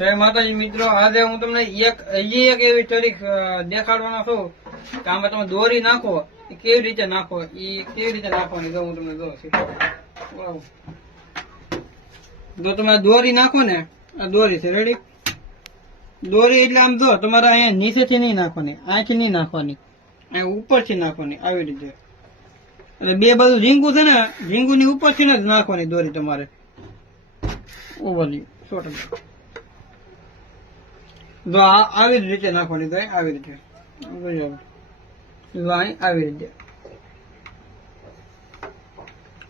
જય માતાજી મિત્રો, આજે હું તમને હજી એક એવી ટ્રીક દેખાડવાનો છું કે આમાં તમે દોરી નાખો એ કેવી રીતે નાખો, એ કેવી રીતે નાખવાની જો હું તમને દઉં છું. જો તમે દોરી નાખો ને, આ દોરી છે રેડી. દોરી એટલે આમ જો તમારે અહીંયા નીચેથી નહીં નાખવાની, અહીંથી નહીં નાખવાની, અહીંયા ઉપરથી નાખવાની આવી રીતે. એટલે બે બાજુ ઝીંગું છે ને, ઝીંગુની ઉપરથી જ નાખવાની દોરી તમારે ઓવરલી 100%. જો આવી રીતે નાખવાની, તો આવી રીતે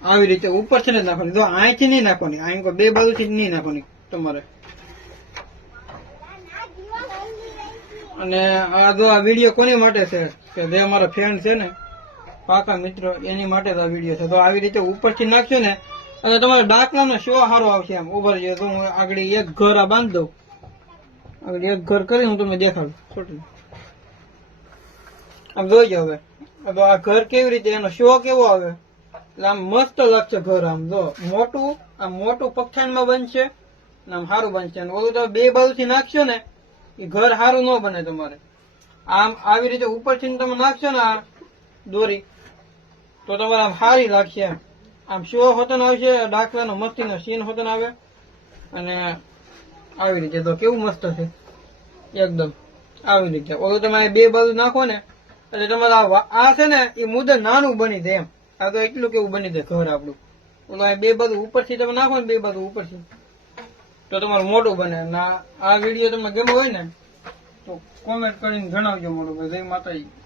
આવી રીતે ઉપર છે ને નાખવાની. જો અહીંથી નહીં નાખવાની, અહીં બે બાજુથી નહીં નાખવાની તમારે. અને આ જો આ વિડીયો કોની માટે છે કે જે અમારા ફ્રેન્ડ છે ને, પાકા મિત્રો, એની માટે આ વિડીયો છે. તો આવી રીતે ઉપરથી નાખશો ને એટલે તમારે ડાકલાનો શો સારો આવશે. આમ ઉભર જાય તો હું આગળ એક ઘર આ બાંધી દઉં, આગળ એક ઘર કરી હું તમને દેખાડું છોટું. આમ જોઈ જાવ હવે આ ઘર કેવી રીતે, એનો શો કેવો આવે. એટલે આમ મસ્ત લાગશે ઘર. આમ જો મોટું પગથાણમાં બનશે ને આમ સારું બનશે. ઓલું તો બે બાજુથી નાખશો ને એ ઘર સારું ન બને તમારે. આમ આવી રીતે ઉપરથી તમે નાખશો ને આ દોરી, તો તમારે આમ સારી લાગશે. આમ શો હોતન આવશે, ડાકલાનો મસ્તીનો સીન હોતન આવે. અને આવી રીતે તો કેવું મસ્ત છે એકદમ. આવી રીતે ઓલું તમે બે બાજુ નાખો ને એટલે તમારે આ છે ને એ મુદ્દે નાનું બની જાય. એમ આ તો એટલું કેવું બની જાય ઘર આપણું. ઓલું બે બાજુ ઉપરથી તમે નાખો ને, બે બાજુ ઉપરથી, તો તમારું મોટું બને. આ વિડીયો તમને ગમ્યો હોય ને તો કોમેન્ટ કરીને જણાવજો. મોટું જય માતાજી.